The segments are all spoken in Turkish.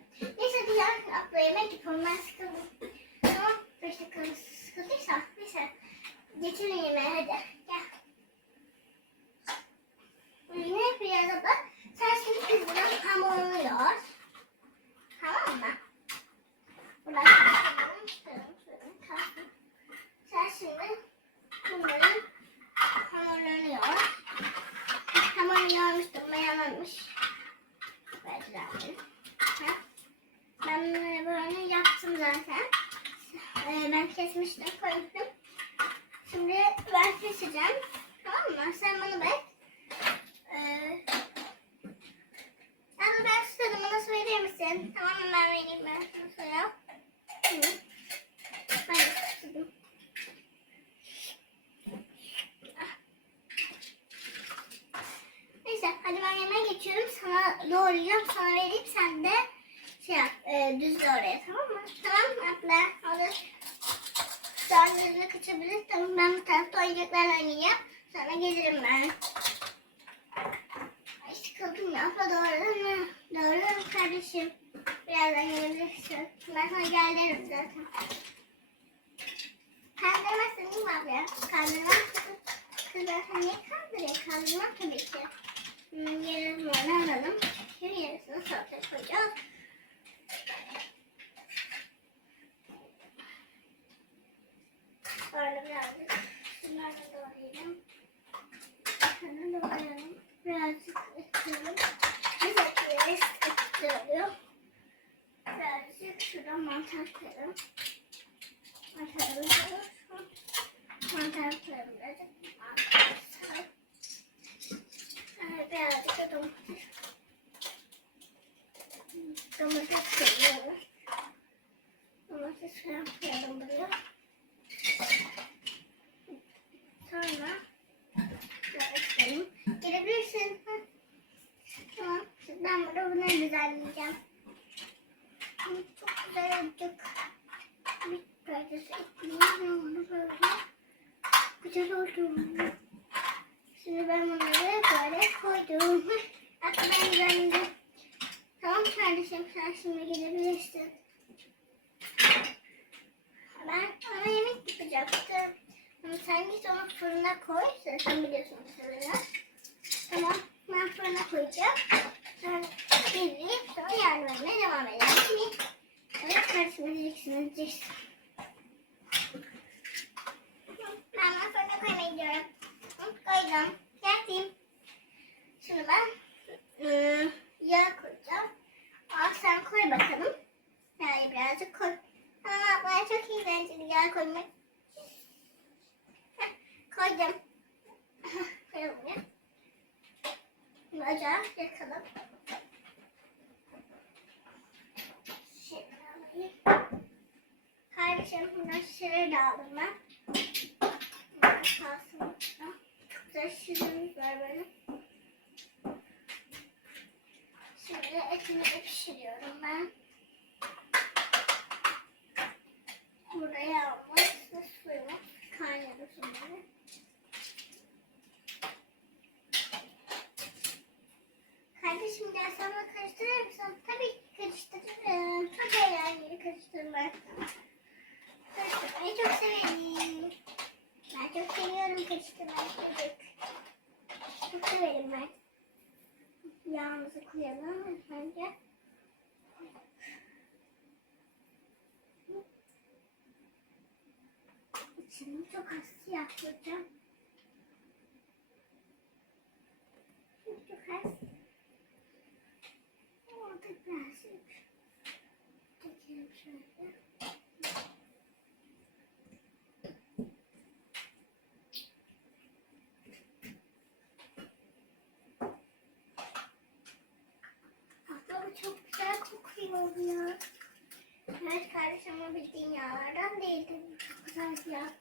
Okay. Şimdi ben keseceğim. Tamam mı? Sen bana bak. Ee, ama ben su tadımı nasıl verir misin? Tamam mı ben vereyim ben suya. Neyse hadi ben yemeğe geçiyorum. Sana doğrayacağım. Sana vereyim. Sen de şey yap. E, düz doğraya tamam mı? Tamam abla. Olur. Kaçabiliriz. Tamam ben bu tarafta oyuncaklarla oynayacağım. Sonra gelirim ben. Ay sıkıldım ya. Abla doğru mu? Doğru kardeşim. Birazdan gelebilirsin. Ben sana gel derim zaten. Kandırmazsın değil mi abi? Kandırmazsın. Kız ben seni niye kandırıyor? Kandırmam tabii ki. Yarın onu alalım. Şimdi yarısını sofraya. Yeah. Koydum. Ben düzenledim. Tamam kardeşim sen şimdi gelebilirsin. Ben ona yemek yapacaktım. Ama sen git onu fırına koy. Sen, sen biliyorsun fırını. Tamam. Ben fırına koyacağım. Sonra geleyim. Sonra yardım etmeye devam edelim. Şimdi öyle karşıma diyeceksiniz. diyeceksin. Ben bunu fırına koymaya gidiyorum. Hı, Koydum. Geldim. Şimdi ben ıı, yağ koyacağım. Al sen koy bakalım. Yani birazcık koy. Tamam abla çok iyi bence yağ koymak. Heh, Koydum. Koyalım ya. Ocağı yakalım. Kardeşim bundan şişeleri de aldım ben. Bunlar kalsın. Çok güzel şişelerimiz var böyle. Şimdi etini pişiriyorum ben. Buraya almış ve suyumu kaynadı şimdi. Kardeşim gel sana karıştırır mısın? Tabii karıştırırım. Çok eğlenceli karıştırmak. Karıştırmayı çok severim. Ben çok seviyorum karıştırmayı çocuk. Çok severim ben. Yağımızı koyalım önce. İçini çok az siyah koyacağım. Şimdi çok az. Orada birazcık. Dökelim şöyle. Abla bu çok güzel kokuyor ya. O bildiğin yağlardan değildi. Çok güzel yağ.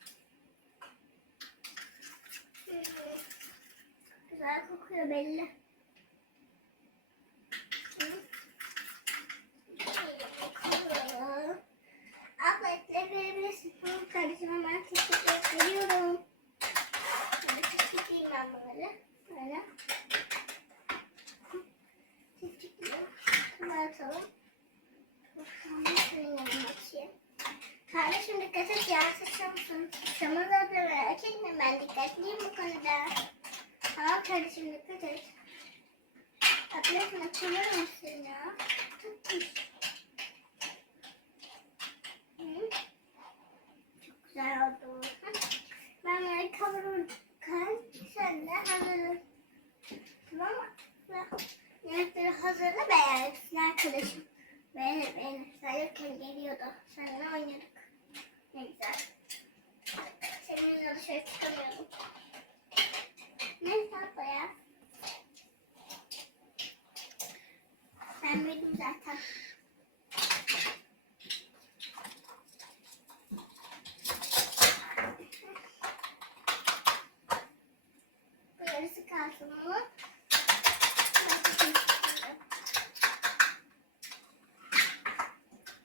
Güzel kokuyor belli. Abla verebilirsin. Tamam kardeşim hemen teşekkür veriyorum. Şöyle çekeyim ben bunları. Böyle. Çekeyim. Şunu atalım. Ya sıçramışsın. Sıçramaz abla merak etme ben dikkatliyim bu konuda. Tamam kardeşim dikkat et. Abla sana çamur musun ya? Tutmuş. Hı? Çok güzel oldu. Ben böyle kavururken sen de hazırla. Tamam mı? Yemekleri hazırla beğenirsin arkadaşım. Beğenir beğenir. Sayırken geliyordu. Seninle oynuyorduk. Ne güzel. Seninle dışarı çıkamıyordum. Neyse abla ya. Ben büyüdüm zaten. Bu yarısı kalsın ama.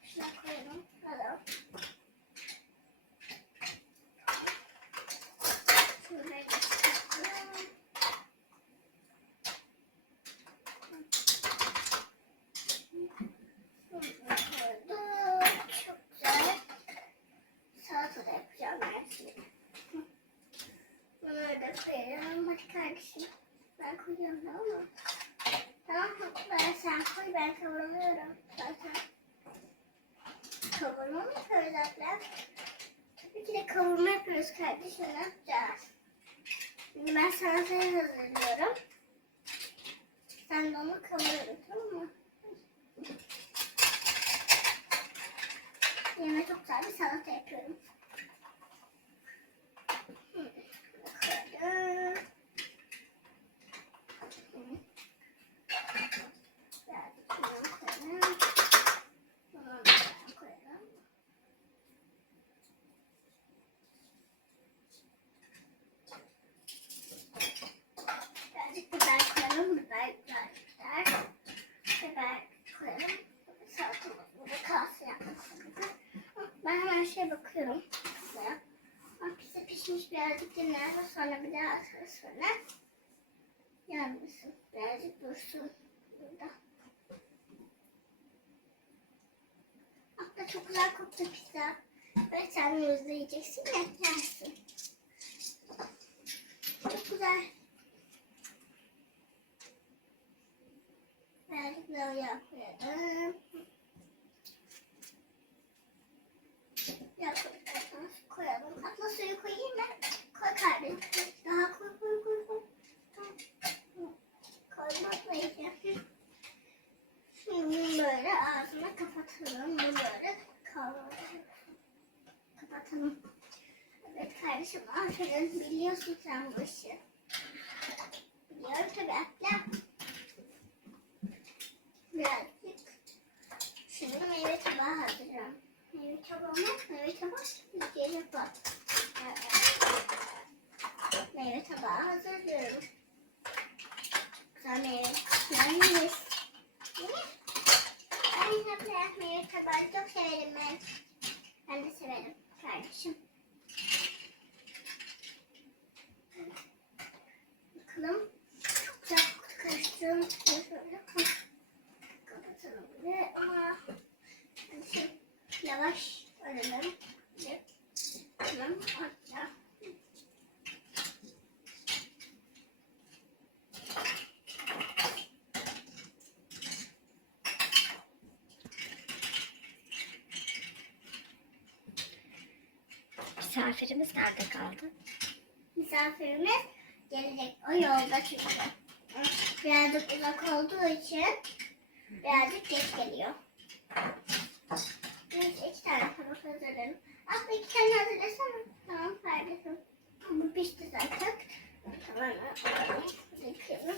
Şuna koyalım. Alalım. Şunu böyle çıkartalım. Bunu koyduk. Çok güzel. Salata da yapacağım ben şimdi. Koyalım. Hadi kardeşim. Ben koyuyorum tamam mı? Tamam ben sen koy ben kavuruyorum zaten. Kavurma mı yapıyoruz abla? Tabii ki de kavurma yapıyoruz kardeşim ne yapacağız? Şimdi ben salatayı hazırlıyorum. Sen de onu kavuruyorsun tamam mı? Yine çok güzel bir salata yapıyorum. Hı, koydum. Hı. Birazcık limon koyalım. Bunu da ben koyalım. Birazcık biber koyalım. Biber, biber, biber. Biber koyalım. Salatamız burada kalsın yapmasın. Ben hemen şeye bakıyorum. Bak pizza pişmiş birazcık dinlensin sonra bir daha atarız sonra. Yanmasın. Birazcık dursun burada. Hatta çok güzel koktu pizza. Ve sen de özleyeceksin ya yersin. Çok güzel. Birazcık daha yağ koyalım. Yağ koyalım. koyalım. Atla suyu koyayım mı? Koy kardeşim. Daha koy koy koy koy. Tamam. Koymak neyse. Şimdi bunu böyle ağzına kapatalım. Kavralım. Kapatalım. Evet kardeşim aferin. Biliyorsun sen bu işi. Biliyorum tabii atla. Birazcık. Şimdi meyve tabağı hazırlıyorum. Meyve tabağı mı? Meyve tabağı. Yere bak. Meyve tabağı hazırlıyorum. Güzel meyve. Yalnız. Ben abla meyve tabağı çok severim ben. Ben de severim kardeşim. Bakalım. Çok karıştıralım. Kapatalım bir ama yavaş alalım. Tamam. Hatta. Misafirimiz nerede kaldı? Misafirimiz gelecek. O yolda çünkü. Birazcık uzak olduğu için birazcık geç geliyor. Neyse iki tane tabak hazırlarım. Abla iki tane hazırlasana. Tamam kardeşim. Bu pişti zaten. Tamam. Yıkayalım.